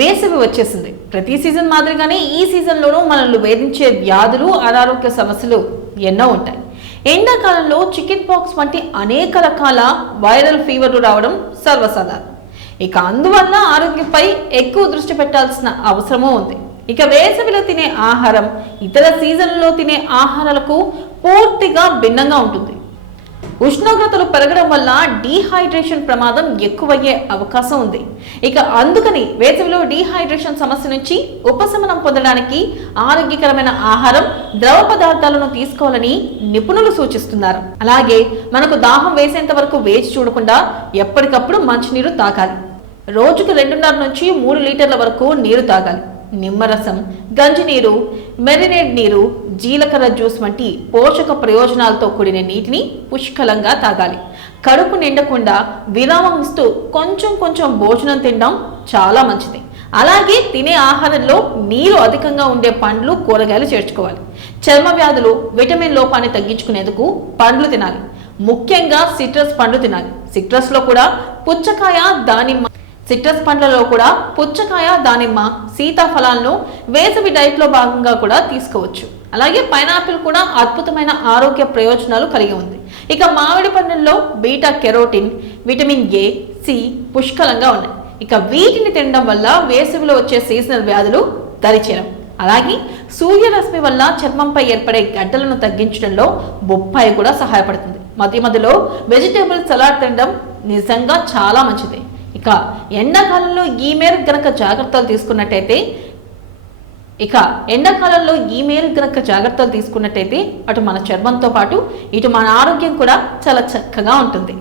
వేసవి వచ్చేసింది. ప్రతి సీజన్ మాదిరిగానే ఈ సీజన్లోనూ మనల్ని వేధించే వ్యాధులు, అనారోగ్య సమస్యలు ఎన్నో ఉంటాయి. ఎండాకాలంలో చికెన్ పాక్స్ వంటి అనేక రకాల వైరల్ ఫీవర్లు రావడం సర్వసాధారణం. ఇక అందువల్ల ఆరోగ్యంపై ఎక్కువ దృష్టి పెట్టాల్సిన అవసరమూ ఉంది. ఇక వేసవిలో తినే ఆహారం ఇతర సీజన్లలో తినే ఆహారాలకు పూర్తిగా భిన్నంగా ఉంటుంది. ఉష్ణోగ్రతలు పెరగడం వల్ల డీహైడ్రేషన్ ప్రమాదం ఎక్కువయ్యే అవకాశం ఉంది. ఇక అందుకని వేసవిలో డీహైడ్రేషన్ సమస్య నుంచి ఉపశమనం పొందడానికి ఆరోగ్యకరమైన ఆహారం, ద్రవ పదార్థాలను తీసుకోవాలని నిపుణులు సూచిస్తున్నారు. అలాగే మనకు దాహం వేసేంత వరకు వేచి చూడకుండా ఎప్పటికప్పుడు మంచినీరు తాగాలి. రోజుకు 2.5 నుంచి 3 లీటర్ల వరకు నీరు తాగాలి. నిమ్మరసం, గంజినీరు, మెరినేడ్ నీరు, జీలకర్ర జ్యూస్ వంటి పోషక ప్రయోజనాలతో కూడిన నీటిని పుష్కలంగా తాగాలి. కడుపు నిండకుండా విరామం ఇస్తూ కొంచెం కొంచెం భోజనం తినడం చాలా మంచిది. అలాగే తినే ఆహారంలో నీరు అధికంగా ఉండే పండ్లు, కూరగాయలు చేర్చుకోవాలి. చర్మ వ్యాధులు, విటమిన్ లోపాన్ని తగ్గించుకునేందుకు పండ్లు తినాలి. ముఖ్యంగా సిట్రస్ పండ్లు తినాలి. సిట్రస్ పండ్లలో కూడా పుచ్చకాయ, దానిమ్మ, సీతాఫలాలను వేసవి డైట్లో భాగంగా కూడా తీసుకోవచ్చు. అలాగే పైనాపిల్ కూడా అద్భుతమైన ఆరోగ్య ప్రయోజనాలు కలిగి ఉంది. ఇక మామిడి పండ్లలో beta carotene, vitamin A, C పుష్కలంగా ఉన్నాయి. ఇక వీటిని తినడం వల్ల వేసవిలో వచ్చే సీజనల్ వ్యాధులు దరిచేరం. అలాగే సూర్యరశ్మి వల్ల చర్మంపై ఏర్పడే గడ్డలను తగ్గించడంలో బొప్పాయి కూడా సహాయపడుతుంది. మధ్య మధ్యలో వెజిటేబుల్ సలాడ్ తినడం నిజంగా చాలా మంచిది. ఇక ఎండాకాలంలో ఈ మేరకు గనక జాగ్రత్తలు తీసుకున్నట్టయితే అటు మన చర్మంతో పాటు ఇటు మన ఆరోగ్యం కూడా చాలా చక్కగా ఉంటుంది.